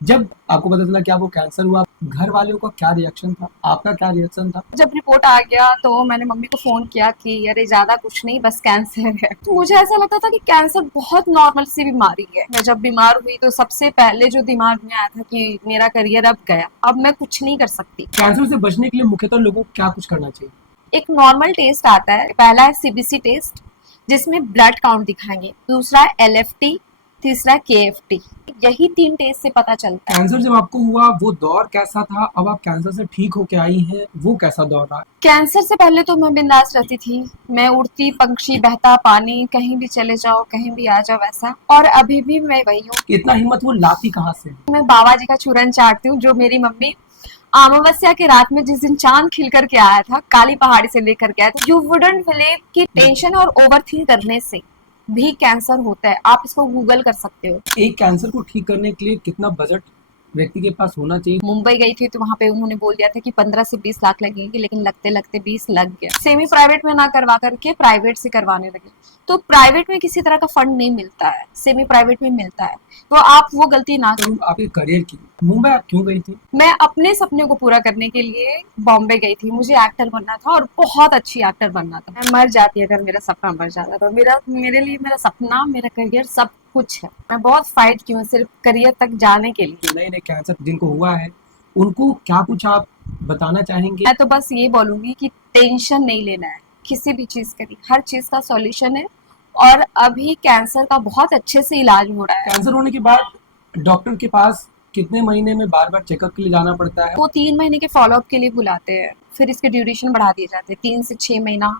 जब आपको पता चला कि आपको कैंसर हुआ, घर वालों का क्या रिएक्शन था? आपका क्या रिएक्शन था? जब रिपोर्ट आ गया तो मैंने मम्मी को फोन किया कि अरे ज्यादा कुछ नहीं, बस कैंसर है। तो मुझे ऐसा लगता था कि कैंसर बहुत नॉर्मल सी बीमारी है। मैं जब बीमार हुई तो सबसे पहले जो दिमाग में आया था कि मेरा करियर अब गया, अब मैं कुछ नहीं कर सकती। कैंसर से बचने के लिए मुख्यतः लोगों को क्या कुछ करना चाहिए? एक नॉर्मल टेस्ट आता है, पहला है सीबीसी टेस्ट जिसमें ब्लड काउंट दिखाएंगे, दूसरा है एलएफटी, तीसरा है केएफटी। यही 3 टेस्ट से पता चलता है। कैंसर जब आपको हुआ वो दौर कैसा था? अब आप कैंसर से ठीक होके आई हैं, वो कैसा दौर रहा? कैंसर से पहले तो मैं बिंदास रहती थी। मैं उड़ती पंछी, बहता पानी, कहीं भी चले जाओ, कहीं भी आ जाओ, वैसा। और अभी भी मैं वही हूँ। इतना हिम्मत वो लाती कहाँ से? मैं बाबा जी का चूरन चाटती हूँ, जो मेरी मम्मी अमावस्या की रात में जिस दिन चांद खिल करके आया था, काली पहाड़ी से लेकर के आया था। यू वुडंट बिलीव कि टेंशन और ओवर थिंक करने से भी कैंसर होता है। आप इसको गूगल कर सकते हो। एक कैंसर को ठीक करने के लिए कितना बजट व्यक्ति के पास होना चाहिए? मुंबई गई थी तो वहां पे उन्होंने बोल दिया था कि 15 से 20 लाख लगेंगे, लेकिन लगते लगते 20 लग गया। सेमी प्राइवेट में ना करवा करके प्राइवेट से करवाने लगे। तो प्राइवेट में किसी तरह का फंड नहीं मिलता है, सेमी प्राइवेट में मिलता है। तो आप वो गलती ना करो। आपके करियर की मुंबई आप क्यों गई थी? मैं अपने सपने को पूरा करने के लिए बॉम्बे गई थी। मुझे एक्टर बनना था और बहुत अच्छी एक्टर बनना था। मैं मर जाती अगर मेरा सपना मर जाता। तो मेरे लिए मेरा सपना, मेरा करियर सब कुछ है। मैं बहुत फाइट की हूँ सिर्फ करियर तक जाने के लिए। जो नए नए कैंसर जिनको हुआ है उनको क्या कुछ आप बताना चाहेंगे? मैं तो बस ये बोलूंगी कि टेंशन नहीं लेना है किसी भी चीज के लिए। हर चीज का सॉल्यूशन है। और अभी कैंसर का बहुत अच्छे से इलाज हो रहा है। कैंसर होने के बाद डॉक्टर के पास कितने महीने में बार बार चेकअप के लिए जाना पड़ता है? वो 3 महीने के फॉलोअप के लिए बुलाते हैं, फिर इसके ड्यूरेशन बढ़ा दिए जाते हैं, 3 से 6 महीना,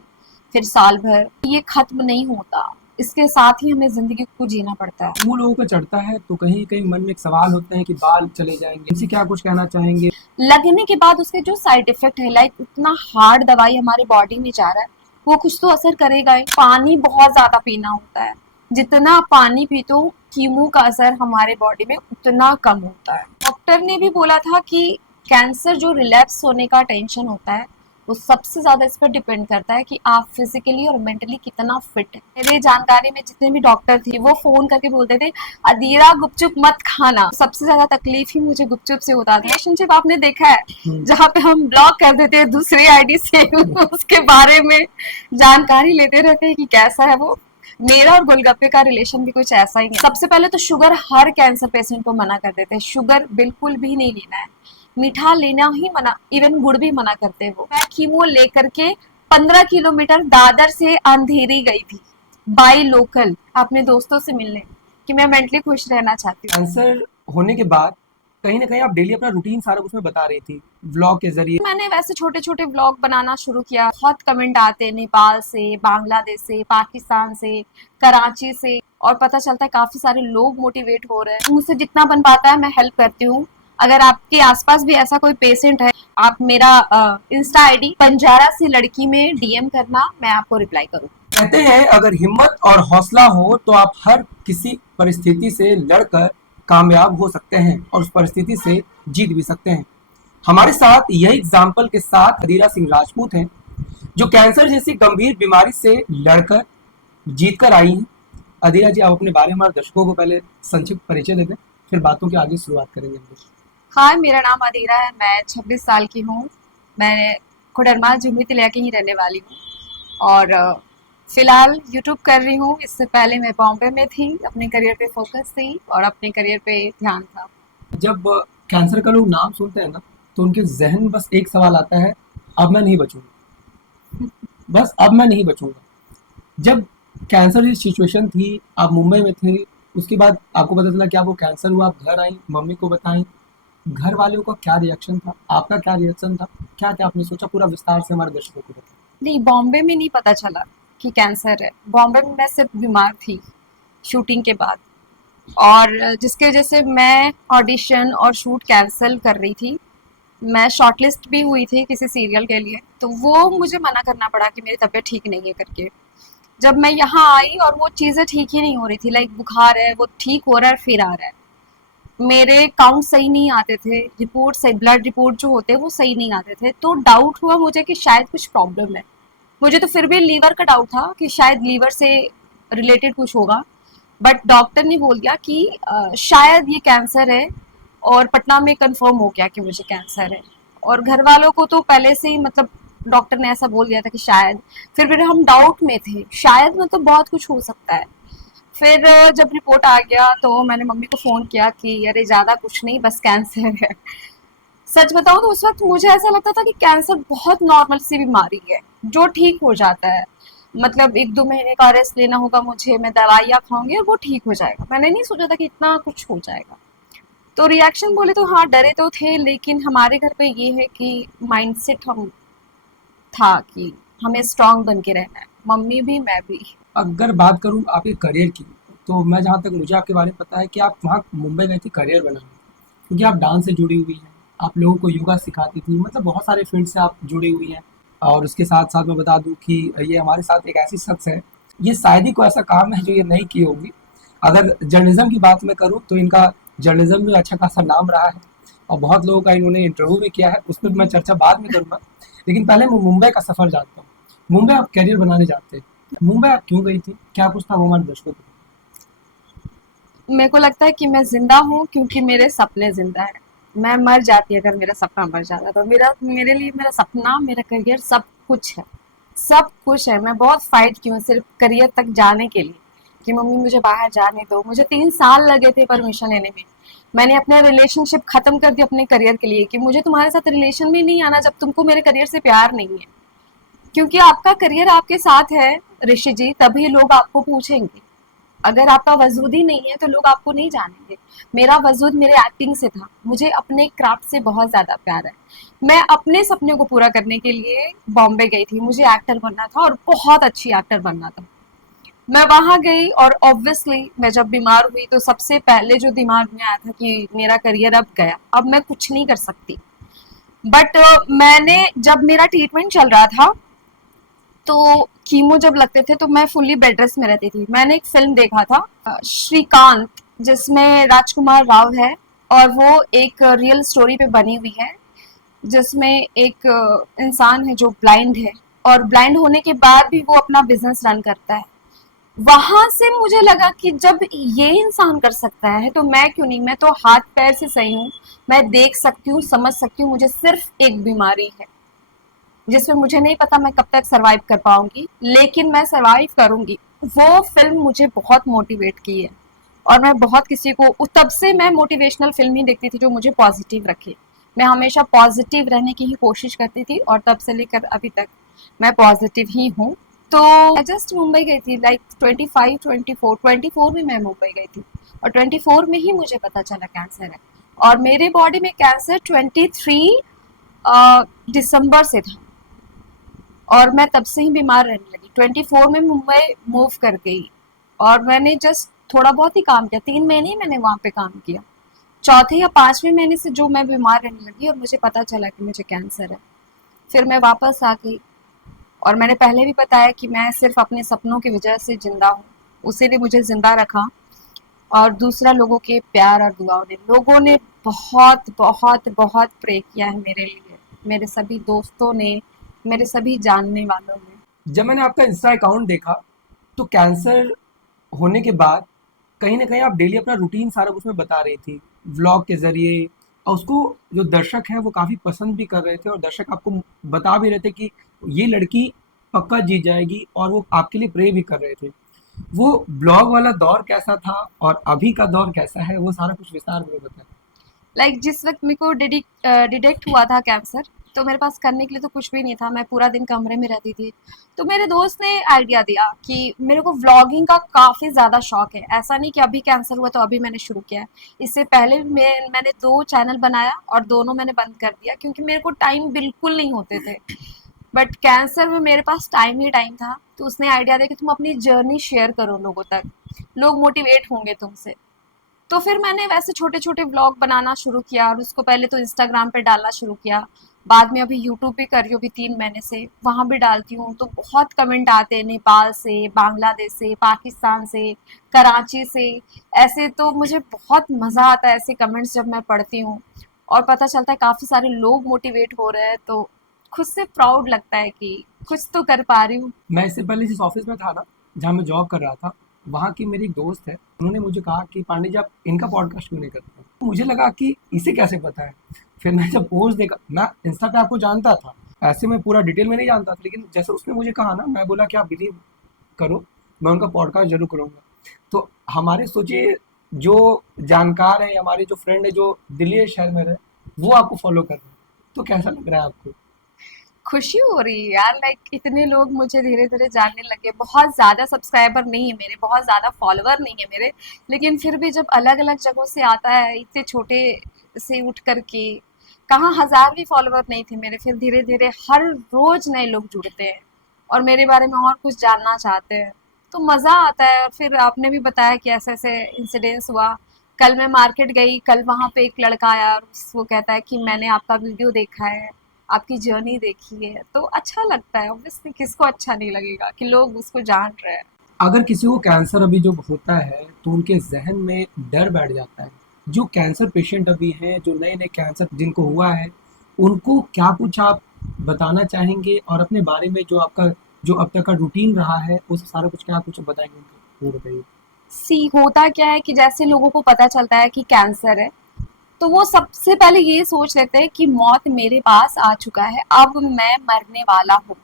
फिर साल भर। ये खत्म नहीं होता, इसके साथ ही हमें जिंदगी को जीना पड़ता है। वो लोगों का चढ़ता है तो कहीं कहीं मन में एक सवाल होते हैं कि बाल चले जाएंगे, इनसे क्या कुछ कहना चाहेंगे? लगने के बाद उसके जो साइड इफेक्ट है, लाइक इतना हार्ड दवाई हमारे बॉडी में जा रहा है, वो कुछ तो असर करेगा ही। पानी बहुत ज्यादा पीना होता है। जितना आप पानी पीते हो, कीमो का असर हमारे बॉडी में उतना कम होता है। डॉक्टर ने भी बोला था कि कैंसर जो रिलैप्स होने का टेंशन होता है, वो सबसे ज्यादा इस पर डिपेंड करता है कि आप फिजिकली और मेंटली कितना फिट है। मेरे जानकारी में जितने भी डॉक्टर थे, वो फोन करके बोलते थे अदीरा गुपचुप मत खाना। सबसे ज्यादा तकलीफ ही मुझे गुपचुप से होता था। रिलेशनशिप आपने देखा है जहाँ पे हम ब्लॉक कर देते हैं दूसरी आईडी से उसके बारे में जानकारी लेते रहते हैं कि कैसा है वो। मेरा और गोलगप्पे का रिलेशन भी कुछ ऐसा ही है। सबसे पहले तो शुगर हर कैंसर पेशेंट को मना कर देते हैं। शुगर बिल्कुल भी नहीं लेना है, मीठा लेना ही मना, इवन गुड़ भी मना करते हैं। वो मैं कीमो लेकर के 15 किलोमीटर दादर से अंधेरी गई थी बाई लोकल अपने दोस्तों से मिलने, कि मैं मेंटली खुश रहना चाहती हूँ। कैंसर होने के बाद कहीं ना कहीं आप डेली अपना रूटीन सारा उसमें बता रही थी व्लॉग के जरिए। मैंने वैसे छोटे छोटे व्लॉग बनाना शुरू किया। बहुत कमेंट आते हैं नेपाल से, बांग्लादेश से, पाकिस्तान से, कराची से, और पता चलता है काफी सारे लोग मोटिवेट हो रहे हैं। मुझसे जितना बन पाता है मैं हेल्प करती हूँ। अगर आपके आसपास भी ऐसा कोई पेशेंट है, आप मेरा इंस्टा आईडी पंजारा सी लड़की में डीएम करना, मैं आपको रिप्लाई करूँ। कहते हैं अगर हिम्मत और हौसला हो तो आप हर किसी परिस्थिति से लड़कर कामयाब हो सकते हैं और उस परिस्थिति से जीत भी सकते हैं। हमारे साथ यही एग्जाम्पल के साथ अदीरा सिंह राजपूत हैं, जो कैंसर जैसी गंभीर बीमारी से लड़कर जीत कर आई हैं। अदीरा जी, आप अपने बारे में हमारे दर्शकों को पहले संक्षिप्त परिचय दे दें, फिर बातों की आगे शुरुआत करेंगे। हाँ, मेरा नाम अदीरा है। मैं 26 साल की हूँ। मैं कोडरमा झुमरी तिलैया की ही रहने वाली हूँ। और फिलहाल यूट्यूब कर रही हूँ। इससे पहले मैं बॉम्बे में थी, अपने करियर पे फोकस थी और अपने करियर पे ध्यान था। जब कैंसर का लोग नाम सुनते हैं ना, तो उनके जहन में बस एक सवाल आता है, अब मैं नहीं बचूंगा, बस अब मैं नहीं बचूंगा। जब कैंसर की सिचुएशन थी, आप मुंबई में थे, उसके बाद आपको पता चला कि आपको कैंसर हुआ, आप घर आई, मम्मी को बताई, घर वालों का क्या रिएक्शन था? आपका क्या रिएक्शन था? क्या क्या आपने सोचा? पूरा विस्तार से हमारे दर्शकों को बताएं। नहीं, बॉम्बे में नहीं पता चला कि कैंसर है। बॉम्बे में मैं सिर्फ बीमार थी शूटिंग के बाद, और जिसकी वजह से मैं ऑडिशन और शूट कैंसिल कर रही थी। मैं शॉर्टलिस्ट भी हुई थी किसी सीरियल के लिए, तो वो मुझे मना करना पड़ा कि मेरी तबीयत ठीक नहीं है करके। जब मैं यहाँ आई और वो चीज़ें ठीक ही नहीं हो रही थी, लाइक बुखार है, वो ठीक हो रहा है फिर आ रहा है। मेरे काउंट सही नहीं आते थे, रिपोर्ट सही, ब्लड रिपोर्ट जो होते हैं वो सही नहीं आते थे। तो डाउट हुआ मुझे कि शायद कुछ प्रॉब्लम है। मुझे तो फिर भी लीवर का डाउट था कि शायद लीवर से रिलेटेड कुछ होगा। बट डॉक्टर ने बोल दिया कि शायद ये कैंसर है, और पटना में कंफर्म हो गया कि मुझे कैंसर है। और घर वालों को तो पहले से ही मतलब डॉक्टर ने ऐसा बोल दिया था कि शायद, फिर हम डाउट में थे, शायद मतलब बहुत कुछ हो सकता है। फिर जब रिपोर्ट आ गया तो मैंने मम्मी को फ़ोन किया कि अरे ज़्यादा कुछ नहीं, बस कैंसर है। सच बताऊँ तो उस वक़्त मुझे ऐसा लगता था कि कैंसर बहुत नॉर्मल सी बीमारी है, जो ठीक हो जाता है। मतलब 1-2 महीने का रेस्ट लेना होगा मुझे, मैं दवाइयाँ खाऊँगी और वो ठीक हो जाएगा। मैंने नहीं सोचा था कि इतना कुछ हो जाएगा। तो रिएक्शन बोले तो हाँ, डरे तो थे, लेकिन हमारे घर पे ये है कि माइंडसेट हम था कि हमें स्ट्रॉन्ग बन के रहना है, मम्मी भी, मैं भी। अगर बात करूँ आपके करियर की, तो मैं जहाँ तक मुझे आपके बारे में पता है कि आप वहाँ मुंबई गई थी करियर बनाने, क्योंकि आप डांस से जुड़ी हुई हैं, आप लोगों को योगा सिखाती थी, मतलब बहुत सारे फील्ड से आप जुड़ी हुई हैं। और उसके साथ साथ मैं बता दूं कि ये हमारे साथ एक ऐसी शख्स है, ये शायद ही कोई ऐसा काम है जो ये नहीं की होगी। अगर जर्नलिज्म की बात मैं करूँ तो इनका जर्नलिज्म में अच्छा खासा नाम रहा है, और बहुत लोगों का इन्होंने इंटरव्यू भी किया है, उसमें मैं चर्चा बाद में करूँगा। लेकिन पहले मैं मुंबई का सफ़र जानता हूँ। मुंबई आप करियर बनाने जाते हैं, मुंबई आप क्यों गई थी? क्या कुछ था वो हमारे दर्शकों को? मेरे को लगता है कि मैं ज़िंदा हूँ क्योंकि मेरे सपने ज़िंदा हैं। मैं मर जाती अगर मेरा सपना मर जाता, तो मेरे लिए मेरा सपना, मेरा करियर सब कुछ है। सब कुछ है। मैं बहुत फाइट की हूँ सिर्फ करियर तक जाने के लिए, कि मम्मी मुझे बाहर जाने दो। मुझे 3 साल लगे थे परमिशन लेने में। मैंने अपना रिलेशनशिप खत्म कर दिया अपने करियर के लिए, कि मुझे तुम्हारे साथ रिलेशन में नहीं आना जब तुमको मेरे करियर से प्यार नहीं है। क्योंकि आपका करियर आपके साथ है ऋषि जी, तभी लोग आपको पूछेंगे। अगर आपका वजूद ही नहीं है तो लोग आपको नहीं जानेंगे। मेरा वजूद मेरे एक्टिंग से था। मुझे अपने क्राफ्ट से बहुत ज़्यादा प्यार है। मैं अपने सपने को पूरा करने के लिए बॉम्बे गई थी। मुझे एक्टर बनना था और बहुत अच्छी एक्टर बनना था। मैं वहाँ गई और ऑब्वियसली मैं जब बीमार हुई तो सबसे पहले जो दिमाग में आया था कि मेरा करियर अब गया, अब मैं कुछ नहीं कर सकती। बट मैंने जब मेरा ट्रीटमेंट चल रहा था तो कीमो जब लगते थे तो मैं फुल्ली बेड रेस्ट में रहती थी। मैंने एक फ़िल्म देखा था श्रीकांत, जिसमें राजकुमार राव है, और वो एक रियल स्टोरी पे बनी हुई है, जिसमें एक इंसान है जो ब्लाइंड है, और ब्लाइंड होने के बाद भी वो अपना बिज़नेस रन करता है। वहाँ से मुझे लगा कि जब ये इंसान कर सकता है तो मैं क्यों नहीं? मैं तो हाथ-पैर से सही हूँ, मैं देख सकती हूँ, समझ सकती हूँ, मुझे सिर्फ़ एक बीमारी है। जिसमें मुझे नहीं पता मैं कब तक सरवाइव कर पाऊंगी, लेकिन मैं सरवाइव करूंगी। वो फिल्म मुझे बहुत मोटिवेट की है, और मैं बहुत किसी को, तब से मैं मोटिवेशनल फिल्म ही देखती थी जो मुझे पॉजिटिव रखे। मैं हमेशा पॉजिटिव रहने की ही कोशिश करती थी, और तब से लेकर अभी तक मैं पॉजिटिव ही हूँ। तो मैं जस्ट मुंबई गई थी, लाइक 25, 24 में मैं मुंबई गई थी, और 24 में ही मुझे पता चला कैंसर है। और मेरे बॉडी में कैंसर 23 दिसंबर से था, और मैं तब से ही बीमार रहने लगी। 24 में मुंबई मूव कर गई, और मैंने जस्ट थोड़ा बहुत ही काम किया, 3 महीने ही मैंने वहाँ पे काम किया। चौथे या 5वें महीने से जो मैं बीमार रहने लगी और मुझे पता चला कि मुझे कैंसर है, फिर मैं वापस आ गई। और मैंने पहले भी बताया कि मैं सिर्फ अपने सपनों की वजह से जिंदा हूँ, उसी ने मुझे जिंदा रखा। और दूसरा लोगों के प्यार और दुआओं ने, लोगों ने बहुत बहुत बहुत प्रे किया है मेरे लिए, मेरे सभी दोस्तों ने, मेरे सभी जानने वालों ने। जब मैंने आपका इंस्टा अकाउंट देखा, तो कैंसर होने के बाद कहीं न कहीं आप डेली अपना रूटीन सारा उसमें बता रही थी, व्लॉग के ज़रिए, और उसको जो दर्शक हैं वो काफ़ी पसंद भी कर रहे थे, और दर्शक आपको बता भी रहे थे कि ये लड़की पक्का जीत जाएगी, और वो आपके लिए प्रे भी कर रहे थे। वो ब्लॉग वाला दौर कैसा था और अभी का दौर कैसा है, वो सारा कुछ विस्तार में बताएँ। जिस वक्त मेरे को डिटेक्ट हुआ था कैंसर, तो मेरे पास करने के लिए तो कुछ भी नहीं था। मैं पूरा दिन कमरे में रहती थी। तो मेरे दोस्त ने आइडिया दिया कि मेरे को व्लॉगिंग का काफ़ी ज़्यादा शौक है। ऐसा नहीं कि अभी कैंसर हुआ तो अभी मैंने शुरू किया है। इससे पहले भी मैंने 2 चैनल बनाया और दोनों मैंने बंद कर दिया, क्योंकि मेरे को टाइम बिल्कुल नहीं होते थे। बट कैंसर में मेरे पास टाइम ही टाइम था। तो उसने आइडिया दिया कि तुम अपनी जर्नी शेयर करो लोगों तक, लोग मोटिवेट होंगे तुमसे। तो फिर मैंने वैसे छोटे-छोटे व्लॉग बनाना शुरू किया, और उसको पहले तो इंस्टाग्राम पे डालना शुरू किया। बाद में अभी यूट्यूब भी कर रही हूँ अभी 3 महीने से, वहाँ भी डालती हूँ। तो बहुत कमेंट आते हैं नेपाल से, बांग्लादेश से, पाकिस्तान से, कराची से। ऐसे तो मुझे बहुत मज़ा आता है ऐसे कमेंट्स जब मैं पढ़ती हूँ, और पता चलता है काफ़ी सारे लोग मोटिवेट हो रहे हैं, तो खुद से प्राउड लगता है कि कुछ तो कर पा रही हूँ। मैं इससे पहले जिस ऑफिस में था ना, जहाँ मैं जॉब कर रहा था, वहाँ की मेरी एक दोस्त है, उन्होंने मुझे कहा कि पांडे जी आप इनका पॉडकास्ट क्यों नहीं करते हैं? मुझे लगा कि इसे कैसे पता है। फिर मैं जब पोस्ट देखा, मैं इंस्टा पे आपको जानता था, ऐसे में पूरा डिटेल में नहीं जानता था, लेकिन जैसे उसने मुझे कहा ना, मैं बोला कि आप बिलीव करो, मैं उनका पॉडकास्ट जरूर करूँगा। तो हमारे सोचिए, जो जानकार है, हमारे जो फ्रेंड है, जो दिल्ली के शहर में रहे, वो आपको फॉलो कर रहे हैं, तो कैसा लग रहा है आपको? खुशी हो रही है यार, लाइक इतने लोग मुझे धीरे धीरे जानने लगे। बहुत ज्यादा सब्सक्राइबर नहीं है मेरे, बहुत ज्यादा फॉलोवर नहीं है मेरे, लेकिन फिर भी जब अलग अलग जगहों से आता है, इतने छोटे से उठ करके, कहाँ हजार भी फॉलोवर नहीं थे मेरे, फिर धीरे धीरे हर रोज नए लोग जुड़ते हैं और मेरे बारे में और कुछ जानना चाहते हैं, तो मजा आता है। और फिर आपने भी बताया कि ऐसे ऐसे इंसिडेंस हुआ। कल मैं मार्केट गई, कल वहां पे एक लड़का आया और वो कहता है कि मैंने आपका वीडियो देखा है, आपकी जर्नी देखी है, तो अच्छा लगता है। ऑब्वियसली किसको अच्छा नहीं लगेगा कि लोग उसको जान रहे हैं। अगर किसी को कैंसर अभी जो होता है, तो उनके जहन में डर बैठ जाता है। जो कैंसर पेशेंट अभी हैं, जो नए नए कैंसर जिनको हुआ है, उनको क्या कुछ आप बताना चाहेंगे, और अपने बारे में जो आपका, जो अब तक का रूटीन रहा है, उस सारा कुछ क्या कुछ बताएंगे उनको, वो बताइए। सी होता क्या है कि जैसे लोगों को पता चलता है कि कैंसर है, तो वो सबसे पहले ये सोच लेते हैं कि मौत मेरे पास आ चुका है, अब मैं मरने वाला हूँ।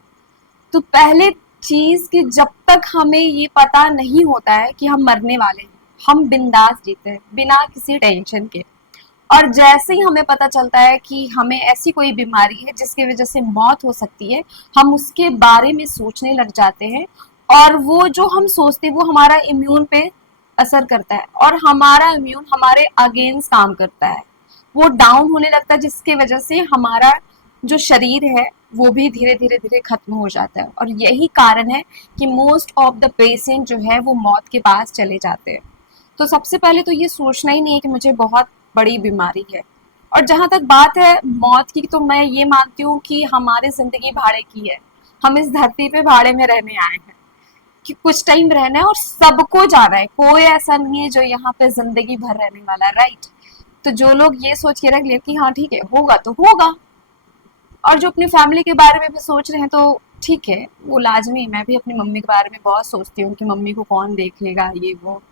तो पहले चीज कि जब तक हमें ये पता नहीं होता है कि हम मरने वाले हैं, हम बिंदास जीते हैं बिना किसी टेंशन के। और जैसे ही हमें पता चलता है कि हमें ऐसी कोई बीमारी है जिसकी वजह से मौत हो सकती है, हम उसके बारे में सोचने लग जाते हैं। और वो जो हम सोचते हैं वो हमारा इम्यून पे असर करता है और हमारा इम्यून हमारे अगेंस्ट काम करता है, वो डाउन होने लगता है, जिसकी वजह से हमारा जो शरीर है वो भी धीरे धीरे धीरे खत्म हो जाता है। और यही कारण है कि मोस्ट ऑफ द पेशेंट जो है वो मौत के पास चले जाते हैं। तो सबसे पहले तो ये सोचना ही नहीं है कि मुझे बहुत बड़ी बीमारी है। और जहाँ तक बात है मौत की, तो मैं ये मानती हूँ कि हमारी ज़िंदगी भाड़े की है। हम इस धरती पे भाड़े में रहने आए हैं कि कुछ टाइम रहना है और सबको जाना है, कोई ऐसा नहीं है जो यहाँ पे ज़िंदगी भर रहने वाला है, राइट। तो जो लोग ये सोच के रख लिया कि हाँ ठीक है होगा तो होगा, और जो अपनी फैमिली के बारे में भी सोच रहे हैं, तो ठीक है, वो लाजमी। मैं भी अपनी मम्मी के बारे में बहुत सोचती हूँ कि मम्मी को कौन देखेगा, ये वो।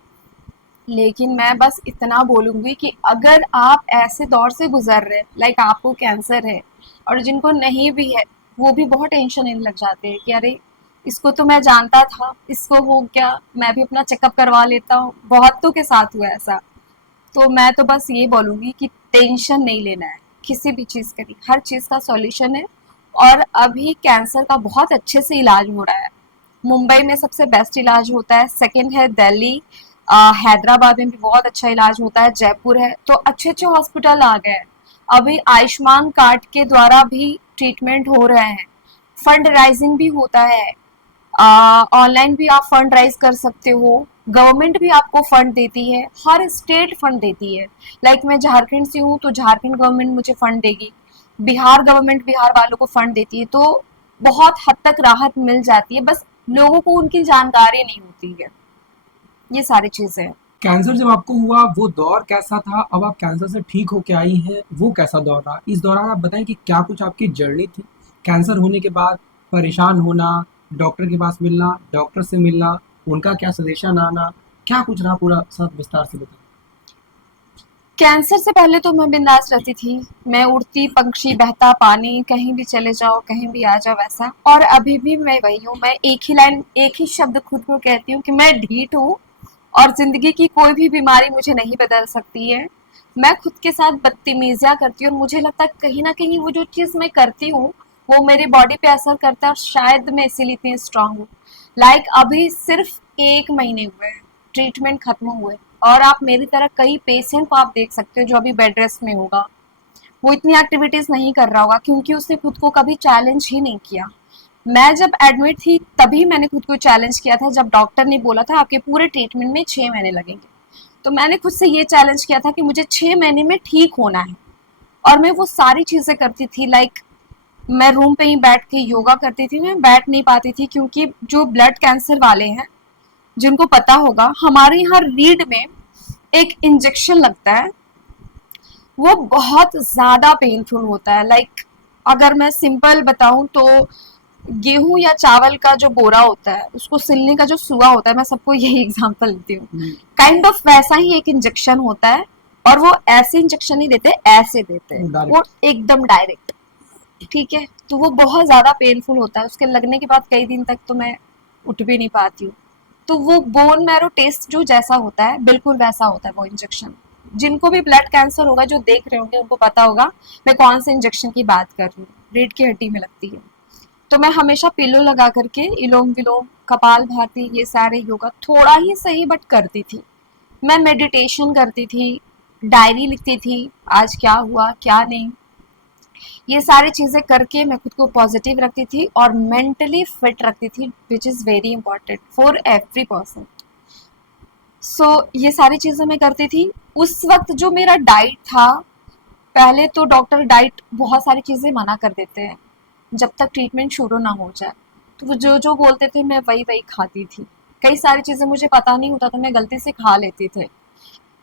लेकिन मैं बस इतना बोलूँगी कि अगर आप ऐसे दौर से गुज़र रहे हैं, लाइक आपको कैंसर है और जिनको नहीं भी है, वो भी बहुत टेंशन लेने लग जाते हैं कि अरे इसको तो मैं जानता था, इसको हो गया, मैं भी अपना चेकअप करवा लेता हूँ। बहुतों के साथ हुआ ऐसा। तो मैं तो बस ये बोलूँगी कि टेंशन नहीं लेना है किसी भी चीज़ का भी, हर चीज़ का सॉल्यूशन है। और अभी कैंसर का बहुत अच्छे से इलाज हो रहा है। मुंबई में सबसे बेस्ट इलाज होता है, सेकंड है दिल्ली, हैदराबाद में भी बहुत अच्छा इलाज होता है, जयपुर है, तो अच्छे अच्छे हॉस्पिटल आ गए हैं। अभी आयुष्मान कार्ड के द्वारा भी ट्रीटमेंट हो रहे हैं, फंड राइजिंग भी होता है, ऑनलाइन भी आप फंड राइज कर सकते हो, गवर्नमेंट भी आपको फंड देती है, हर स्टेट फंड देती है। लाइक मैं झारखंड से हूँ तो झारखंड गवर्नमेंट मुझे फंड देगी, बिहार गवर्नमेंट बिहार वालों को फंड देती है, तो बहुत हद तक राहत मिल जाती है। बस लोगों को उनकी जानकारी नहीं होती है, ये सारी चीजें हैं। कैंसर जब आपको हुआ, वो दौर कैसा था? अब आप कैंसर से ठीक होके आई हैं, वो कैसा दौर रहा? इस दौरान आप बताएं कि क्या कुछ आपकी जर्नी थी। कैंसर होने के बाद परेशान होना, डॉक्टर के पास मिलना, डॉक्टर से मिलना, उनका क्या सजेशन आना, क्या कुछ रहा, पूरा सब विस्तार से बताएं। कैंसर से पहले तो मैं बिंदास रहती थी, मैं उड़ती पंछी बहता पानी, कहीं भी चले जाओ कहीं भी आ जाओ वैसा। और अभी भी मैं वही हूँ, मैं एक ही लाइन एक ही शब्द खुद को कहती हूँ कि मैं ढीठ हूँ और जिंदगी की कोई भी बीमारी मुझे नहीं बदल सकती है। मैं खुद के साथ बदतमीजियां करती हूँ और मुझे लगता है कहीं ना कहीं वो जो चीज़ मैं करती हूँ वो मेरी बॉडी पे असर करता है, और शायद मैं इसीलिए इतनी स्ट्रांग हूँ। लाइक अभी सिर्फ 1 महीने हुए हैं ट्रीटमेंट खत्म हुए, और आप मेरी तरह कई पेशेंट को आप देख सकते हो जो अभी बेड रेस्ट में होगा, वो इतनी एक्टिविटीज नहीं कर रहा होगा क्योंकि उसने खुद को कभी चैलेंज ही नहीं किया। मैं जब एडमिट थी तभी मैंने खुद को चैलेंज किया था, जब डॉक्टर ने बोला था आपके पूरे ट्रीटमेंट में 6 महीने लगेंगे, तो मैंने खुद से ये चैलेंज किया था कि मुझे 6 महीने में ठीक होना है। और मैं वो सारी चीज़ें करती थी, लाइक मैं रूम पे ही बैठ के योगा करती थी। मैं बैठ नहीं पाती थी क्योंकि जो ब्लड कैंसर वाले हैं, जिनको पता होगा, हमारे यहाँ रीढ़ में एक इंजेक्शन लगता है, वो बहुत ज़्यादा पेनफुल होता है। लाइक अगर मैं सिंपल बताऊं तो गेहूं या चावल का जो बोरा होता है उसको सिलने का जो सुआ होता है, मैं सबको यही एग्जांपल देती हूँ, काइंड ऑफ वैसा ही एक इंजेक्शन होता है। और वो ऐसे इंजेक्शन नहीं देते, ऐसे देते हैं, Direct. वो एकदम डायरेक्ट। ठीक है, तो वो बहुत ज्यादा पेनफुल होता है। उसके लगने के बाद कई दिन तक तो मैं उठ भी नहीं पाती हूँ। तो वो बोन मैरो टेस्ट जो जैसा होता है बिल्कुल वैसा होता है वो इंजेक्शन। जिनको भी ब्लड कैंसर होगा, जो देख रहे होंगे, उनको पता होगा मैं कौन से इंजेक्शन की बात कर रही हूँ। रीढ़ की हड्डी में लगती है। तो मैं हमेशा पिलो लगा करके इलोम विलोम, कपाल भाती, ये सारे योगा थोड़ा ही सही बट करती थी। मैं मेडिटेशन करती थी, डायरी लिखती थी, आज क्या हुआ क्या नहीं, ये सारी चीज़ें करके मैं खुद को पॉजिटिव रखती थी और मेंटली फिट रखती थी, which is very important for every person. So ये सारी चीज़ें मैं करती थी। उस वक्त जो मेरा डाइट था, पहले तो डॉक्टर डाइट बहुत सारी चीज़ें मना कर देते हैं जब तक ट्रीटमेंट शुरू ना हो जाए। तो वो जो जो बोलते थे मैं वही वही खाती थी। कई सारी चीज़ें मुझे पता नहीं होता तो मैं गलती से खा लेती थे।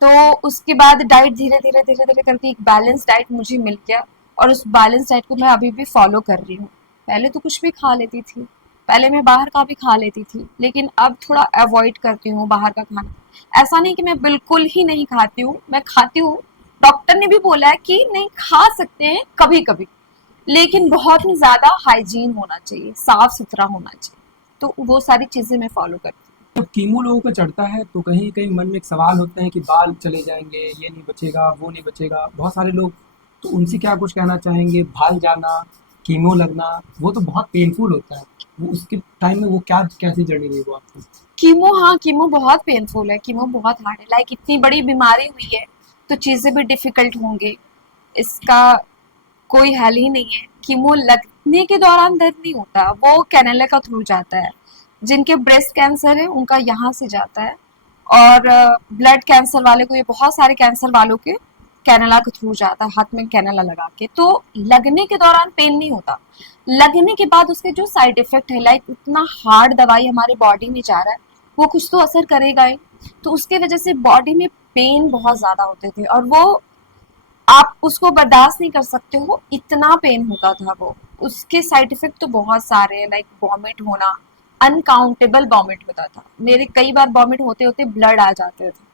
तो उसके बाद डाइट धीरे धीरे धीरे धीरे करके एक बैलेंस डाइट मुझे मिल गया और उस बैलेंस डाइट को मैं अभी भी फॉलो कर रही हूँ। पहले तो कुछ भी खा लेती थी, पहले मैं बाहर का भी खा लेती थी, लेकिन अब थोड़ा अवॉइड करती हूँ बाहर का खाना। ऐसा नहीं कि मैं बिल्कुल ही नहीं खाती हूँ, मैं खाती हूँ। डॉक्टर ने भी बोला है कि नहीं, खा सकते हैं कभी कभी, लेकिन बहुत ही ज़्यादा हाइजीन होना चाहिए, साफ सुथरा होना चाहिए। तो वो सारी चीज़ें मैं फॉलो करती हूँ। जब कीमो लोगों को चढ़ता है तो कहीं कहीं मन में एक सवाल होते हैं कि बाल चले जाएंगे, ये नहीं बचेगा, वो नहीं बचेगा, बहुत सारे लोग। तो उनसे क्या कुछ कहना चाहेंगे? बाल जाना, कीमो लगना, वो तो बहुत पेनफुल होता है। वो उसके टाइम में वो क्या कैसी जर्नी रही वो आपको? कीमो, हाँ, कीमो बहुत पेनफुल है, कीमो बहुत हार्ड है। लाइक इतनी बड़ी बीमारी हुई है तो चीज़ें भी डिफ़िकल्ट होंगे, इसका कोई हल ही नहीं है। कीमो लगने के दौरान दर्द नहीं होता, वो कैनेला का थ्रू जाता है। जिनके ब्रेस्ट कैंसर है उनका यहाँ से जाता है, और ब्लड कैंसर वाले को, ये बहुत सारे कैंसर वालों के कैनेला के थ्रू जाता है, हाथ में कैनेला लगा के। तो लगने के दौरान पेन नहीं होता, लगने के बाद उसके जो साइड इफेक्ट है, लाइक उतना हार्ड दवाई हमारे बॉडी में जा रहा है, वो कुछ तो असर करेगा ही। तो उसके वजह से बॉडी में पेन बहुत ज़्यादा होते थे और वो आप उसको बर्दाश्त नहीं कर सकते हो, इतना पेन होता था वो। उसके साइड इफेक्ट तो बहुत सारे हैं, लाइक वॉमिट होना, अनकाउंटेबल वॉमिट होता था मेरे। कई बार वॉमिट होते होते ब्लड आ जाते थे।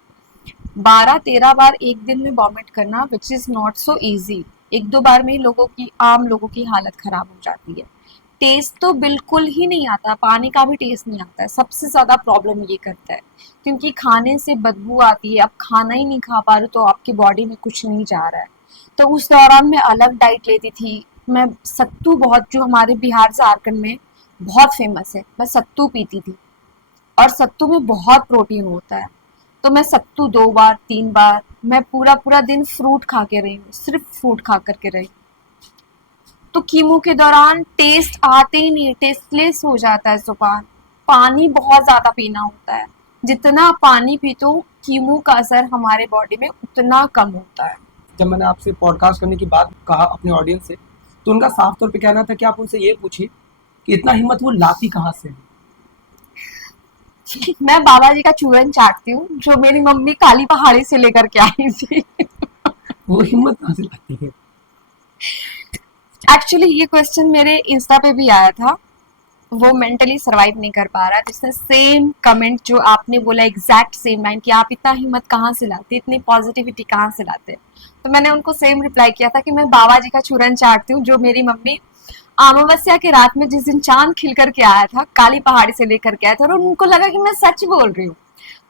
12-13 बार एक दिन में वॉमिट करना, which is not so easy. एक दो बार में ही लोगों की, आम लोगों की हालत खराब हो जाती है। टेस्ट तो बिल्कुल ही नहीं आता, पानी का भी टेस्ट नहीं आता है। सबसे ज़्यादा प्रॉब्लम ये करता है, क्योंकि खाने से बदबू आती है। आप खाना ही नहीं खा पा रहे तो आपकी बॉडी में कुछ नहीं जा रहा है। तो उस दौरान मैं अलग डाइट लेती थी। मैं सत्तू बहुत, जो हमारे बिहार झारखंड में बहुत फेमस है, मैं सत्तू पीती थी। और सत्तू में बहुत प्रोटीन होता है, तो मैं सत्तू 2 बार 3 बार, मैं पूरा पूरा दिन फ्रूट खा के रही हूँ, सिर्फ फ्रूट खा करके रही। तो कीमो के दौरान टेस्ट आते ही नहीं, टेस्टलेस हो जाता है जुबान। पानी बहुत ज़्यादा पीना होता है, जितना पानी पीते हो कीमो का असर हमारे बॉडी में उतना कम होता है। जब मैंने आपसे पॉडकास्ट करने की बात कहा अपने ऑडियंस से, तो उनका साफ तौर पे कहना था कि आप उनसे ये पूछिए कि इतना हिम्मत वो लाती कहाँ से है? मैं बाबा जी का चूरन चाटती हूँ, जो मेरी मम्मी काली पहाड़ी से लेकर के आई थी। वो हिम्मत कहाँ से लाती है? एक्चुअली ये क्वेश्चन मेरे इंस्टा पे भी आया था। वो मेंटली सरवाइव नहीं कर पा रहा, जिसने सेम कमेंट जो आपने बोला, एग्जैक्ट सेम लाइन, कि आप इतना हिम्मत कहाँ से लाते, इतनी पॉजिटिविटी कहाँ से लाते। तो मैंने उनको सेम रिप्लाई किया था कि मैं बाबा जी का चूरन चाटती हूँ, जो मेरी मम्मी अमावस्या की रात में, जिस दिन चांद खिल करके आया था, काली पहाड़ी से लेकर के आया था, और उनको लगा कि मैं सच बोल रही हूँ।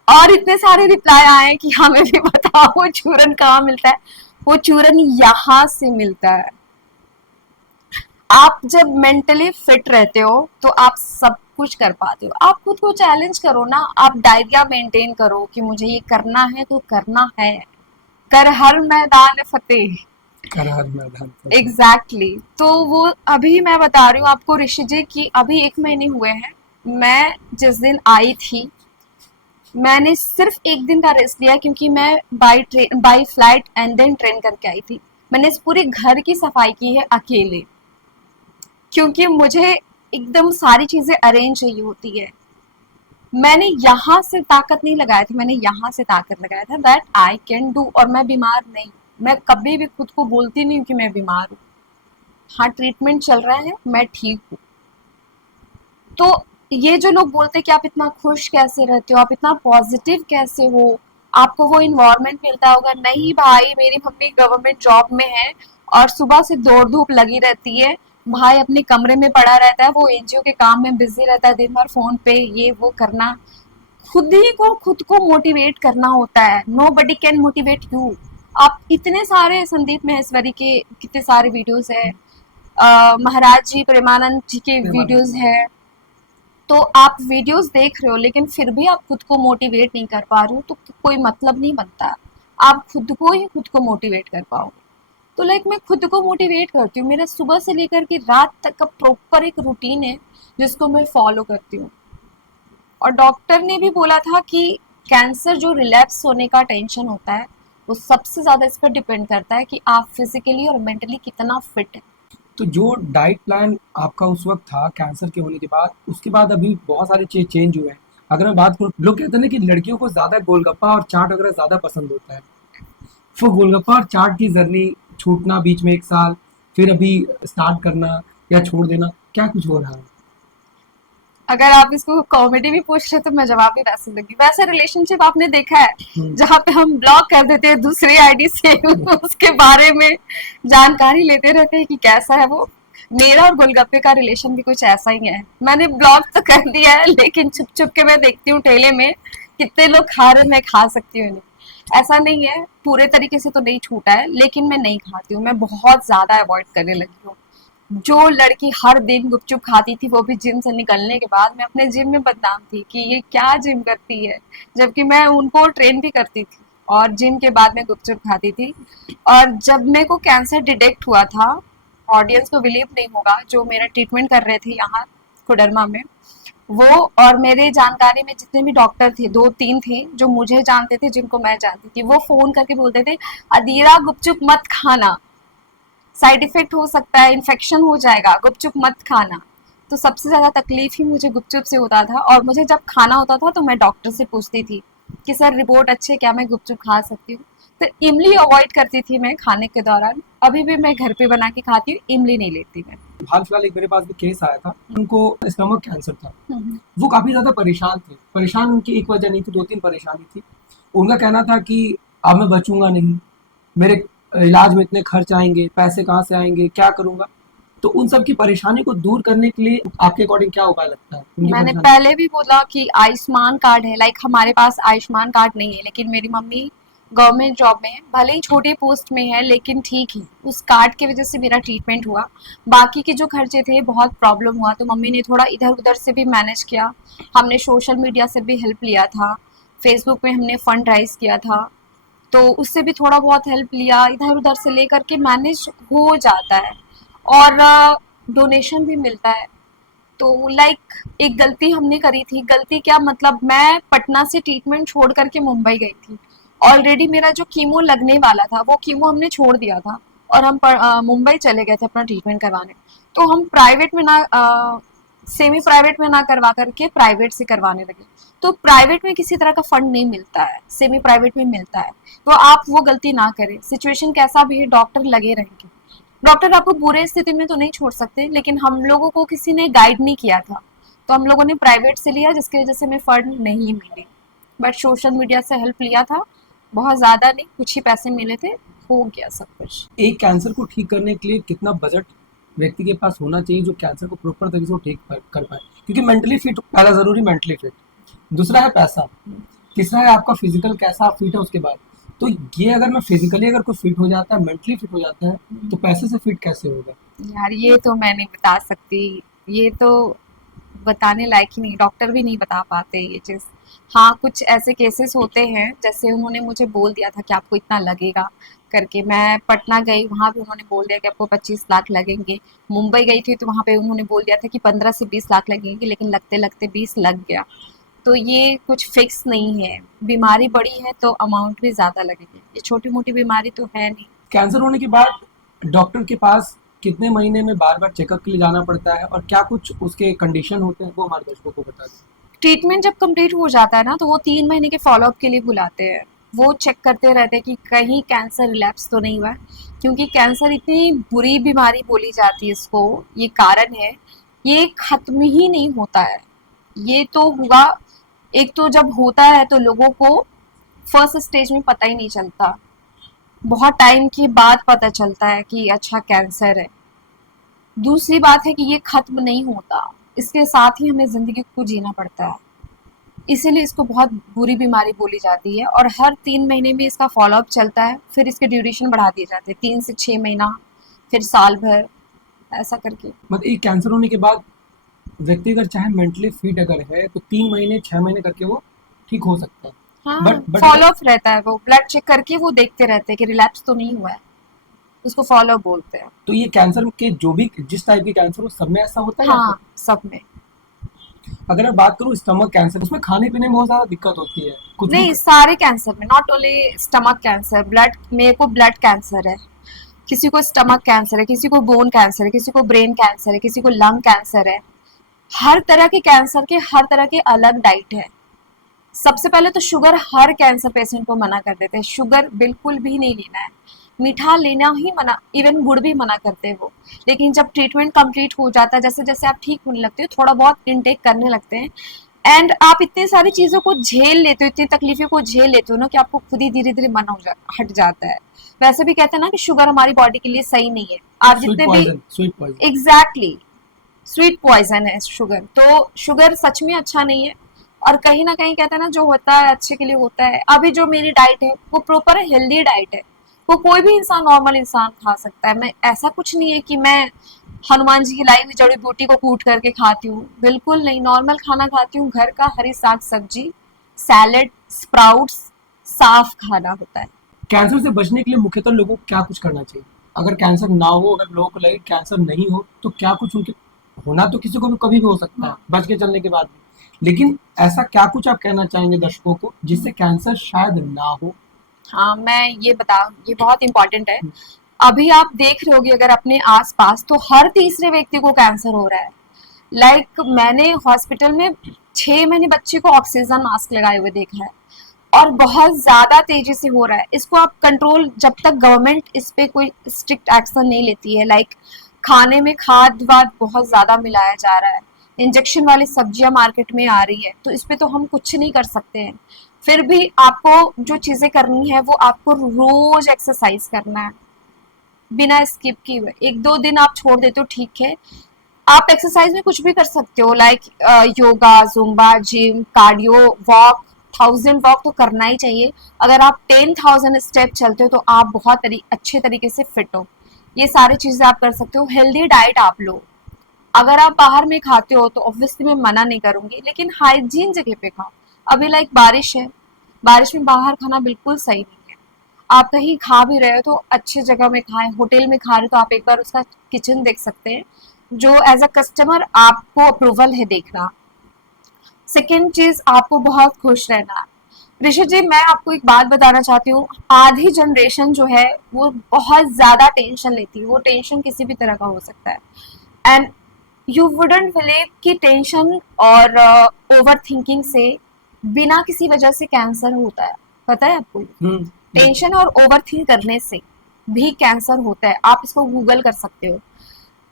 और इतने सारे रिप्लाई आए कि हमें भी बताओ वो चूरन कहाँ मिलता है। वो चूरन यहाँ से मिलता है। आप जब मेंटली फिट रहते हो तो आप सब कुछ कर पाते हो। आप खुद को चैलेंज करो ना, आप डायरिया मेंटेन करो कि मुझे ये करना है तो करना है। कर हर मैदान फतेह। कर हर मैदान पर। एग्जैक्टली तो वो अभी मैं बता रही हूँ आपको ऋषि जी की, अभी 1 महीने हुए हैं। मैं जिस दिन आई थी, मैंने सिर्फ एक दिन का रेस्ट लिया, क्योंकि मैं by flight and then train करके आई थी। मैंने इस पूरे घर की सफाई की है अकेले, क्योंकि मुझे एकदम सारी चीजें अरेंज चाहिए होती है। मैंने यहाँ से ताकत नहीं लगाया था, मैंने यहाँ से ताकत लगाया था दैट आई कैन डू। और मैं बीमार नहीं, मैं कभी भी खुद को बोलती नहीं हूँ कि मैं बीमार हूँ। हाँ, ट्रीटमेंट चल रहा है, मैं ठीक हूँ। तो ये जो लोग बोलते हैं कि आप इतना खुश कैसे रहते हो, आप इतना पॉजिटिव कैसे हो, आपको वो इन्वायरमेंट मिलता होगा। नहीं भाई, मेरी मम्मी गवर्नमेंट जॉब में है और सुबह से दौड़ धूप लगी रहती है, भाई अपने कमरे में पड़ा रहता है, वो एनजीओ के काम में बिजी रहता है, दिन भर फोन पे ये वो करना। खुद को मोटिवेट करना होता है। Nobody can motivate you. आप इतने सारे संदीप महेश्वरी के कितने सारे वीडियोस है, महाराज जी प्रेमानंद जी के वीडियोस प्रेमानंद। है, तो आप वीडियोस देख रहे हो लेकिन फिर भी आप खुद को मोटिवेट नहीं कर पा रहे हो, तो कोई मतलब नहीं बनता। आप खुद को ही खुद को मोटिवेट कर पाओगे। तो लाइक मैं खुद को मोटिवेट करती हूँ। मेरा सुबह से लेकर के रात तक का प्रॉपर एक रूटीन है जिसको मैं फॉलो करती हूँ। और डॉक्टर ने भी बोला था कि कैंसर जो रिलैप्स होने का टेंशन होता है वो सबसे ज़्यादा इस पर डिपेंड करता है कि आप फिजिकली और मेंटली कितना फिट है। तो जो डाइट प्लान आपका उस वक्त था कैंसर के होने के बाद, उसके बाद अभी बहुत सारे चीज चेंज हुए हैं। अगर मैं बात करूँ, लोग कहते हैं ना कि लड़कियों को ज्यादा गोलगप्पा और चाट वगैरह ज्यादा पसंद होता है। वो गोलगप्पा और चाट की जर्नी छूटना बीच में 1 साल, फिर अभी स्टार्ट करना या छोड़ देना, क्या कुछ हो रहा है? अगर आप इसको कॉमेडी भी पूछ रहे तो मैं जवाब भी वैसे दूंगी। वैसे रिलेशनशिप आपने देखा है हम्म। जहाँ पे हम ब्लॉक कर देते हैं दूसरी आईडी से उसके बारे में जानकारी लेते रहते हैं कि कैसा है वो। मेरा और गोलगप्पे का रिलेशन भी कुछ ऐसा ही है। मैंने ब्लॉक तो कर दिया है लेकिन छुप छुप के मैं देखती हूँ ठेले में कितने लोग खा रहे, मैं खा सकती हूँ नहीं। ऐसा नहीं है, पूरे तरीके से तो नहीं छूटा है लेकिन मैं नहीं खाती हूँ। मैं बहुत ज्यादा अवॉइड करने लगी हूँ। जो लड़की हर दिन गुपचुप खाती थी वो भी जिम से निकलने के बाद, मैं अपने जिम में बदनाम थी कि ये क्या जिम करती है, जबकि मैं उनको ट्रेन भी करती थी और जिम के बाद मैं गुपचुप खाती थी। और जब मेरे को कैंसर डिटेक्ट हुआ था, ऑडियंस को बिलीव नहीं होगा, जो मेरा ट्रीटमेंट कर रहे थे यहाँ कोडरमा में, वो और मेरे जानकारी में जितने भी डॉक्टर थे, 2-3 थे जो मुझे जानते थे, जिनको मैं जानती थी, वो फोन करके बोलते थे अदीरा गुपचुप मत खाना, साइड इफेक्ट हो सकता है, इन्फेक्शन हो जाएगा, गुपचुप मत खाना। तो सबसे ज़्यादा तकलीफ ही मुझे गुपचुप से होता था। और मुझे जब खाना होता था तो मैं डॉक्टर से पूछती थी कि सर रिपोर्ट अच्छी है, क्या मैं गुपचुप खा सकती हूँ। तो इमली अवॉइड करती थी मैं खाने के दौरान। अभी भी मैं घर पे बना के खाती हूँ, इमली नहीं लेती मैं। हाल फिलहाल एक मेरे पास भी केस आया था, उनको स्टमक कैंसर था। हम्म। वो काफी ज्यादा परेशान थे। परेशान उनकी एक वजह नहीं थी, 2-3 परेशानी थी। उनका कहना था कि अब मैं बचूंगा नहीं, मेरे इलाज में इतने खर्च आएंगे, पैसे कहाँ से आएंगे, क्या करूंगा। तो उन सब की परेशानी को दूर करने के लिए आपके अकॉर्डिंग क्या उपाय लगता है उनकी मैंने परेशानी? पहले भी बोला कि आयुष्मान कार्ड है, लाइक हमारे पास आयुष्मान कार्ड नहीं है लेकिन मेरी मम्मी गवर्नमेंट जॉब में है, भले ही छोटे पोस्ट में है लेकिन ठीक है, उस कार्ड की वजह से मेरा ट्रीटमेंट हुआ। बाकी के जो खर्चे थे बहुत प्रॉब्लम हुआ तो मम्मी ने थोड़ा इधर उधर से भी मैनेज किया। हमने सोशल मीडिया से भी हेल्प लिया था, फेसबुक में हमने फंड राइज किया था, तो उससे भी थोड़ा बहुत हेल्प लिया, इधर उधर से लेकर के मैनेज हो जाता है। और डोनेशन भी मिलता है। तो लाइक एक गलती हमने करी थी। गलती क्या मतलब, मैं पटना से ट्रीटमेंट छोड़ करके मुंबई गई थी। ऑलरेडी मेरा जो कीमो लगने वाला था वो कीमो हमने छोड़ दिया था और हम मुंबई चले गए थे अपना ट्रीटमेंट करवाने। तो हम प्राइवेट में ना सेमी प्राइवेट में ना करवा करके प्राइवेट से करवाने लगे। तो प्राइवेट में किसी तरह का फंड नहीं मिलता है, सेमी प्राइवेट में मिलता है। तो आप वो गलती ना करें। सिचुएशन कैसा भी है, डॉक्टर लगे रहेंगे। डॉक्टर आपको बुरे स्थिति में तो नहीं छोड़ सकते लेकिन हम लोगों को किसी ने गाइड नहीं किया था, तो हम लोगों ने प्राइवेट से लिया जिसकी वजह से हमें फंड नहीं मिली। बट सोशल मीडिया से हेल्प लिया था, बहुत ज़्यादा नहीं, कुछ ही पैसे मिले थे, हो गया सब कुछ। एक कैंसर को ठीक करने के लिए कितना बजट व्यक्ति के पास होना चाहिए जो कैंसर को प्रॉपर तरीके से वो ठीक कर पाए? क्योंकि मेंटली फिट पहला जरूरी, मेंटली फिट, दूसरा है पैसा, तीसरा है आपका फिजिकल कैसा आप फिट है उसके बाद। तो ये अगर मैं फिजिकली अगर कोई फिट हो जाता है, मेंटली फिट हो जाता है, तो पैसे से फिट कैसे होगा? यार ये तो मैं नहीं बता सकती, ये तो बताने लायक ही नहीं, डॉक्टर भी नहीं बता पाते ये चीज़। हाँ, कुछ ऐसे केसेस होते हैं, जैसे उन्होंने मुझे बोल दिया था कि आपको इतना लगेगा करके। मैं पटना गई, वहाँ भी उन्होंने बोल दिया कि आपको 25 लाख लगेंगे। मुंबई गई थी तो वहाँ पे उन्होंने बोल दिया था कि 15 से 20 लाख लगेंगे, लेकिन लगते लगते 20 लग गया। तो ये कुछ फिक्स नहीं है। बीमारी बड़ी है तो अमाउंट भी ज़्यादा लगेगी, ये छोटी मोटी बीमारी तो है नहीं। कैंसर होने के बाद डॉक्टर के पास कितने महीने में बार बार चेकअप के लिए जाना पड़ता है, और क्या कुछ उसके कंडीशन होते हैं, वो हमारे दर्शकों को बता दें। ट्रीटमेंट जब कंप्लीट हो जाता है ना तो वो 3 महीने के फॉलोअप के लिए बुलाते हैं। वो चेक करते रहते हैं कि कहीं कैंसर रिलैप्स तो नहीं हुआ है, क्योंकि कैंसर इतनी बुरी बीमारी बोली जाती है इसको, ये कारण है, ये खत्म ही नहीं होता है। ये तो हुआ, एक तो जब होता है तो लोगों को फर्स्ट स्टेज में पता ही नहीं चलता, बहुत टाइम के बाद पता चलता है कि अच्छा कैंसर है। दूसरी बात है कि ये खत्म नहीं होता, इसके साथ ही हमें जिंदगी को जीना पड़ता है, इसीलिए इसको बहुत बुरी बीमारी बोली जाती है। और हर 3 महीने में इसका फॉलोअप चलता है, फिर इसके ड्यूरेशन बढ़ा दिए जाते हैं, 3 से 6 महीना, फिर साल भर, ऐसा करके। मतलब एक कैंसर होने के बाद व्यक्ति अगर चाहे मेंटली फिट अगर है तो 3 महीने 6 महीने करके वो ठीक हो सकता है। हाँ, बट फॉलोअप रहता है, वो ब्लड चेक करके वो देखते रहते हैं कि रिलैप्स तो नहीं हुआ है, उसको फॉलोअप बोलते हैं। तो ये कैंसर के जो भी जिस टाइप के कैंसर हो सब में ऐसा होता है या हाँ, सब में। फिर अगर मैं बात करूँ स्टमक कैंसर, उसमें खाने पीने में बहुत ज्यादा दिक्कत होती है कुछ भी। नहीं, सारे कैंसर में, not only stomach cancer. Blood, मेरे को ब्लड कैंसर है, किसी को स्टमक कैंसर है, किसी को बोन कैंसर है, किसी को ब्रेन कैंसर है, किसी को लंग कैंसर है। हर तरह के कैंसर के हर तरह के अलग डाइट है। सबसे पहले तो शुगर हर कैंसर पेशेंट को मना कर देते हैं, शुगर बिल्कुल भी नहीं लेना है, मीठा लेना ही मना, इवन गुड़ भी मना करते हैं वो। लेकिन जब ट्रीटमेंट कंप्लीट हो जाता है, जैसे जैसे आप ठीक होने लगते हो, थोड़ा बहुत इनटेक करने लगते हैं, एंड आप इतनी सारी चीज़ों को झेल लेते हो, इतनी तकलीफों को झेल लेते हो ना, कि आपको खुद ही धीरे धीरे मन हट जाता है। वैसे भी कहते हैं ना कि शुगर हमारी बॉडी के लिए सही नहीं है। आप स्वीट जितने भी, poison, sweet poison. Exactly, sweet poison है शुगर। तो शुगर सच में अच्छा नहीं है, और कहीं ना कहीं कहते हैं ना, जो होता है अच्छे के लिए होता है। अभी जो मेरी डाइट है वो प्रॉपर हेल्दी डाइट है, वो कोई भी इंसान, नॉर्मल इंसान खा सकता है। मैं, ऐसा कुछ नहीं है कि मैं हनुमान जी की लाई हुई जड़ी बूटी को कूट करके खाती हूँ, बिल्कुल नहीं। नॉर्मल खाना खाती हूँ, घर का हरी साग सब्जी, सैलेड, स्प्राउट्स, साफ खाना होता है। कैंसर से बचने के लिए मुख्यतः लोगों को क्या कुछ करना चाहिए? अगर कैंसर ना हो, अगर लोगों को लगे कैंसर नहीं हो, तो क्या कुछ उनके, होना तो किसी को भी कभी भी हो सकता है हाँ। बच के चलने के बाद भी, लेकिन ऐसा क्या कुछ आप कहना चाहेंगे दर्शकों को जिससे कैंसर शायद ना हो? हाँ, मैं ये बता, ये बहुत इंपॉर्टेंट है। अभी आप देख रहे होगे अगर अपने आसपास, तो हर तीसरे व्यक्ति को कैंसर हो रहा है। मैंने हॉस्पिटल में 6 महीने बच्चे को ऑक्सीजन मास्क लगाए हुए देखा है, और बहुत ज्यादा तेजी से हो रहा है। इसको आप कंट्रोल, जब तक गवर्नमेंट इस पे कोई स्ट्रिक्ट एक्शन नहीं लेती है, खाने में खाद वाद बहुत ज्यादा मिलाया जा रहा है, इंजेक्शन वाली सब्जियां मार्केट में आ रही है, तो इस पे तो हम कुछ नहीं कर सकते हैं। फिर भी आपको जो चीजें करनी है वो आपको रोज एक्सरसाइज करना है, बिना स्किप किए हुए। 1-2 दिन आप छोड़ देते हो, ठीक है। आप एक्सरसाइज में कुछ भी कर सकते हो, yoga, Zumba, gym, cardio, walk. 1000 walk तो करना ही चाहिए। अगर आप 10,000 स्टेप चलते हो तो आप बहुत अच्छे तरीके से फिट हो। ये सारी चीजें आप कर सकते हो। हेल्दी डाइट आप लो। अगर आप बाहर में खाते हो तो ऑब्वियसली मैं मना नहीं करूंगी, लेकिन हाइजीन जगह पे खाओ। अभी बारिश है, बारिश में बाहर खाना बिल्कुल सही नहीं है। आप कहीं खा भी रहे हो तो अच्छी जगह में खाएं। होटल में खा रहे हो तो आप एक बार उसका किचन देख सकते हैं, जो एज अ कस्टमर आपको अप्रूवल है देखना। सेकेंड चीज, आपको बहुत खुश रहना है। ऋषि जी, मैं आपको एक बात बताना चाहती हूँ, आधी जनरेशन जो है वो बहुत ज्यादा टेंशन लेती है। वो टेंशन किसी भी तरह का हो सकता है, एंड यू वुडंट बिलीव कि टेंशन और ओवर थिंकिंग से बिना किसी वजह से कैंसर होता है। पता है आपको? टेंशन और ओवर थिंक करने से भी कैंसर होता है, आप इसको गूगल कर सकते हो।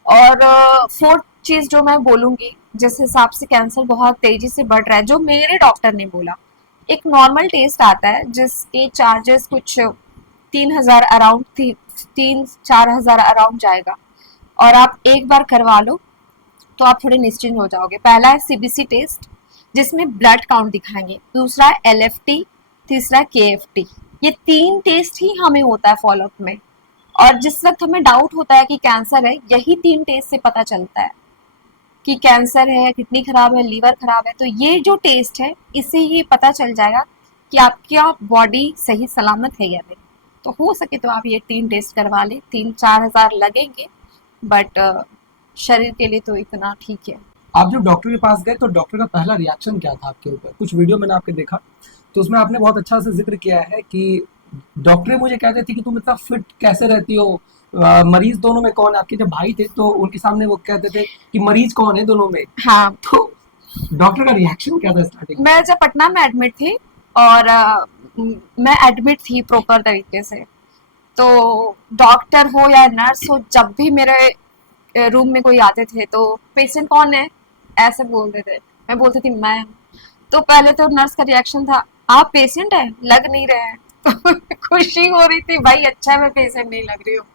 और फोर्थ चीज जो मैं बोलूंगी, जिस हिसाब से कैंसर बहुत तेजी से बढ़ रहा है, जो मेरे डॉक्टर ने बोला, एक नॉर्मल टेस्ट आता है जिसके चार्जेस कुछ 3,000 अराउंड, 3-4 हज़ार अराउंड जाएगा, और आप एक बार करवा लो तो आप थोड़े निश्चिंत हो जाओगे। पहला है सीबीसी टेस्ट, जिसमें ब्लड काउंट दिखाएंगे। दूसरा है एलएफटी, तीसरा है केएफटी। ये 3 टेस्ट ही हमें होता है फॉलोअप में, और जिस वक्त हमें डाउट होता है कि कैंसर है, यही 3 टेस्ट से पता चलता है कि कैंसर है, किडनी खराब है, लीवर खराब है। तो ये जो टेस्ट है, इससे ये पता चल जाएगा कि आपकी बॉडी सही सलामत है या नहीं। तो हो सके तो आप ये 3 टेस्ट करवा लें। 3-4 हज़ार लगेंगे, बट शरीर के लिए तो इतना ठीक है। आप जब डॉक्टर के पास गए तो डॉक्टर का पहला रिएक्शन क्या था आपके ऊपर? कुछ वीडियो मैंने आपके देखा, तो उसमें आपने बहुत अच्छा से जिक्र किया है कि डॉक्टर मुझे कहते थे कि तुम इतना फिट कैसे रहती हो, मरीज दोनों में कौन है? आपके जब भाई थे तो उनके सामने वो कहते थे कि मरीज कौन है दोनों में। हाँ, तो डॉक्टर का रिएक्शन क्या था स्टार्टिंग में? मैं जब पटना में एडमिट थी, और मैं एडमिट थी प्रॉपर तरीके से, तो डॉक्टर हो या नर्स हो, जब भी मेरे रूम में कोई आते थे तो पेशेंट कौन है ऐसे बोलते थे। मैं बोलती थी मैं हूं। तो पहले तो नर्स का रिएक्शन था, आप पेशेंट है, लग नहीं रहे हैं। तो खुशी हो रही थी, भाई अच्छा मैं पेशेंट नहीं लग रही हूँ।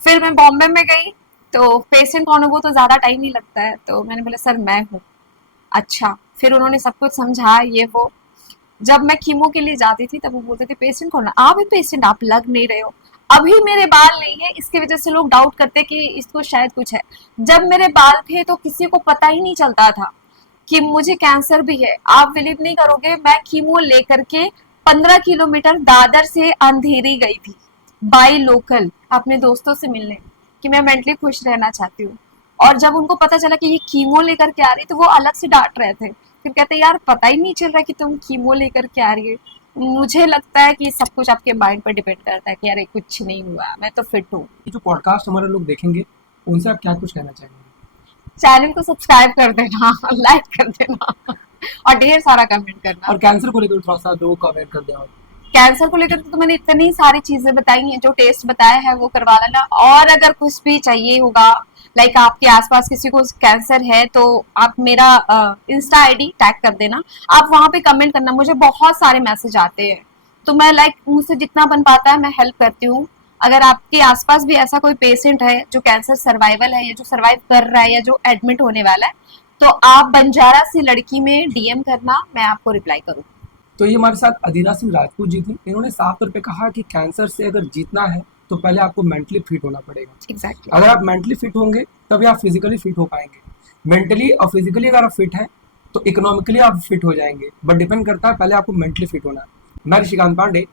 फिर मैं बॉम्बे में गई, तो पेशेंट होने को तो ज्यादा टाइम नहीं लगता है, तो मैंने बोला सर मैं हूँ। अच्छा, फिर उन्होंने सब कुछ समझाया ये वो। जब मैं कीमो के लिए जाती थी तब वो बोलते थे पेशेंट कौन है, आप ही पेशेंट, आप लग नहीं रहे हो। अभी मेरे बाल नहीं है, इसकी वजह से लोग डाउट करते कि इसको शायद कुछ है। जब मेरे बाल थे तो किसी को पता ही नहीं चलता था कि मुझे कैंसर भी है। आप बिलीव नहीं करोगे, मैं कीमो लेकर के 15 किलोमीटर दादर से अंधेरी गई थी बाई लोकल अपने दोस्तों से मिलने, कि मैं मेंटली खुश रहना चाहती हूँ। और जब उनको पता चला कि ये कीमो लेकर के आ रही, तो वो अलग से डांट रहे थे। फिर कहते यार पता ही नहीं चल रहा कि तुम कीमो लेकर के आ रही है। मुझे लगता है कि सब कुछ आपके माइंड पर डिपेंड करता है कि यार कुछ नहीं हुआ, मैं तो फिट हूँ। ये जो पॉडकास्ट हमारे लोग देखेंगे उनसे आप क्या कुछ कहना चाहेंगे? चैनल को सब्सक्राइब कर देना, लाइक कर देना और ढेर सारा कमेंट करना। और कैंसर को लेकर थोड़ा सा लोगों को अवेयर कर दिया। कैंसर को लेकर तो मैंने इतनी सारी चीजें बताई हैं, जो टेस्ट बताया है वो करवा लेना। और अगर कुछ भी चाहिए होगा, लाइक आपके आसपास किसी को कैंसर है, तो आप मेरा इंस्टा आईडी टैग कर देना, आप वहां पे कमेंट करना। मुझे बहुत सारे मैसेज आते हैं, तो मैं मुझसे जितना बन पाता है मैं हेल्प करती हूँ। अगर आपके आसपास भी ऐसा कोई पेशेंट है जो कैंसर सर्वाइवल है, या जो सर्वाइव कर रहा है, या जो एडमिट होने वाला है, तो आप बंजारा सी लड़की में डीएम करना, मैं आपको रिप्लाई करूँ। तो ये हमारे साथ अदीना सिंह राजपूत जी थी। इन्होंने साफ तौर पे कहा कि कैंसर से अगर जीतना है तो पहले आपको मेंटली फिट होना पड़ेगा। एग्जैक्टली। अगर आप मेंटली फिट होंगे तभी आप फिजिकली फिट हो पाएंगे। मेंटली और फिजिकली अगर आप फिट हैं तो इकोनॉमिकली आप फिट हो जाएंगे, बट डिपेंड करता है पहले आपको मेंटली फिट होना है। मैं ऋषिकांत पांडे।